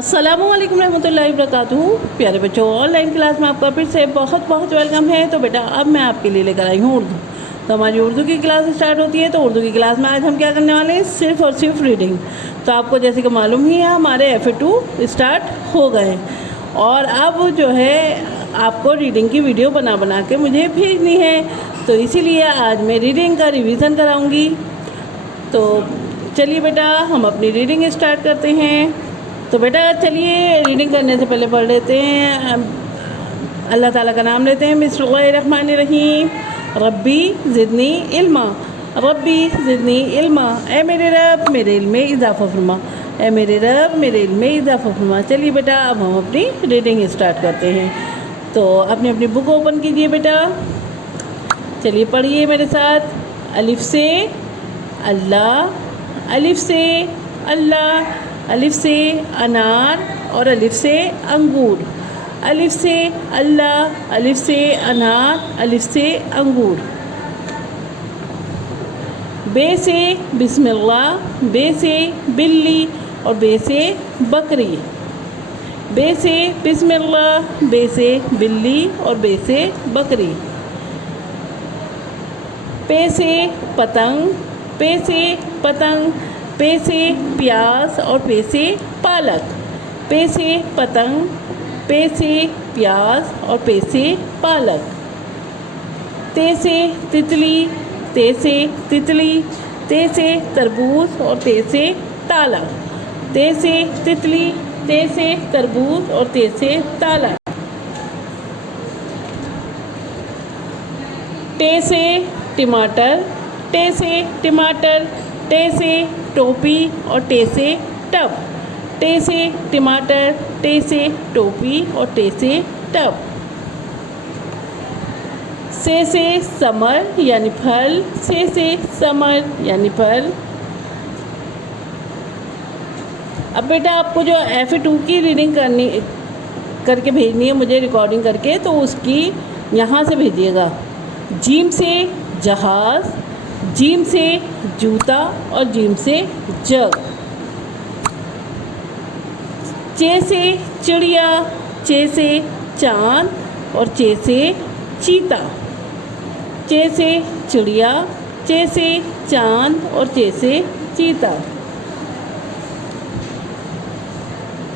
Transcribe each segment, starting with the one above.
अस्सलामुअलैकुम रहमतुल्लाहि वबरकातुहू। प्यारे बच्चों, ऑनलाइन क्लास में आपका फिर से बहुत बहुत वेलकम है। तो बेटा अब मैं आपके लिए लेकर आई हूँ उर्दू। तो हमारी उर्दू की क्लास स्टार्ट होती है। तो उर्दू की क्लास में आज हम क्या करने वाले हैं, सिर्फ़ और सिर्फ रीडिंग। तो आपको जैसे कि मालूम ही है हमारे FA2 स्टार्ट हो गए और अब जो है आपको रीडिंग की वीडियो बना बना के मुझे भेजनी है। तो इसीलिए आज मैं रीडिंग का रिवीज़न कराऊँगी। तो चलिए बेटा हम अपनी रीडिंग स्टार्ट करते हैं। तो बेटा चलिए रीडिंग करने से पहले पढ़ लेते हैं, अल्लाह ताला का नाम लेते हैं। बिस्मिल्लाहिर्रहमानिर्रहीम। रब्बी ज़िदनी इल्मा, रब्बी ज़िदनी इल्मा। ए मेरे रब मेरे इल्म में इजाफ़ा फरमा, ए मेरे रब मेरे इल्म में इजाफ़ा फरमा। चलिए बेटा अब हम अपनी रीडिंग स्टार्ट करते हैं। तो अपनी अपनी बुक ओपन कीजिए बेटा। चलिए पढ़िए मेरे साथ। अलिफ से अल्लाह, अलिफ से अल्लाह, अलिफ से अनार और अलिफ से अंगूर, अलिफ से अल्लाह, अलिफ से अनार, अलिफ से अंगूर। बे से बिस्मिल्लाह, बे से बिल्ली और बे से बकरी, बे से बिस्मिल्लाह, बे से बिल्ली और बे से बकरी। पे से पतंग, पे से पतंग, पे से प्याज और पे से पालक, पे से पतंग, पे से प्याज और पे से पालक। ते से तितली, ते से तितली, ते से तरबूज और ते से ताला, ते से तितली, ते से तरबूज और ते से ताला। टे से टमाटर, टे से टमाटर, टे से टोपी और टे से टब, टे से टमाटर, टे से टोपी और टे से टब। से समर यानी फल, से समर यानी फल। अब बेटा आपको जो FA2 की रीडिंग करके भेजनी है मुझे रिकॉर्डिंग करके, तो उसकी यहाँ से भेजिएगा। जीम से जहाज़, जीम से जूता और जीम से जग। चे से चिड़िया, चे से चाँद और चे से चीता, चे से चिड़िया, चे से चाँद और चे से चीता।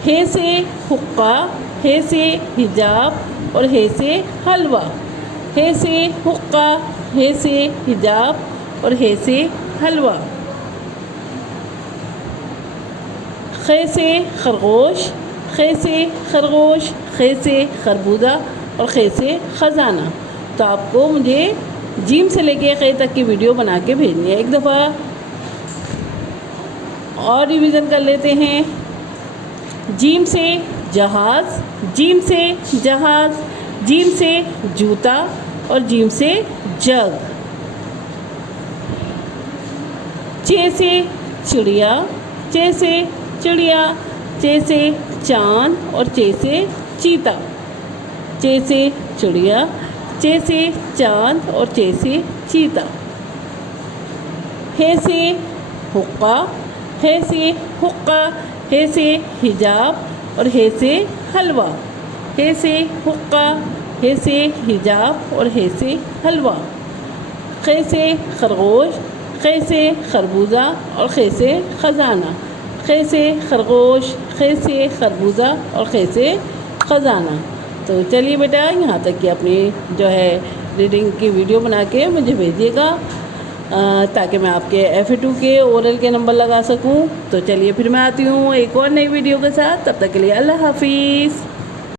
हे से हुक्का, हे से हिजाब और हे से हलवा, हे से हुक्का, हे से हिजाब और हे से हलवा। खे से खरगोश, खे से खरगोश, खे से खरबूजा और खे से ख़जाना। तो आपको मुझे जीम से लेके खे तक की वीडियो बना के भेजनी है। एक दफ़ा और रिवीज़न कर लेते हैं। जीम से जहाज़, जीम से जहाज़, जीम से जूता और जीम से जग। चे से चिड़िया, चे से चिड़िया, चे से चाँद और चे से चीता, चे से चिड़िया, चे से चाँद और चे से चीता। हे से हुक्का, हे से हुक्का, हे से हिजाब और हे से हलवा, हे से हुक्का, हे से हिजाब और हे से हलवा। खे से खरगोश, खे से खरबूजा और खे से ख़जाना, खे से खरगोश, खे से खरबूजा और खे से ख़जाना। तो चलिए बेटा यहाँ तक कि अपनी जो है रीडिंग की वीडियो बना के मुझे भेजिएगा ताकि मैं आपके FA2 के ओरल के नंबर लगा सकूँ। तो चलिए फिर मैं आती हूँ एक और नई वीडियो के साथ। तब तक के लिए अल्लाह हाफिज़।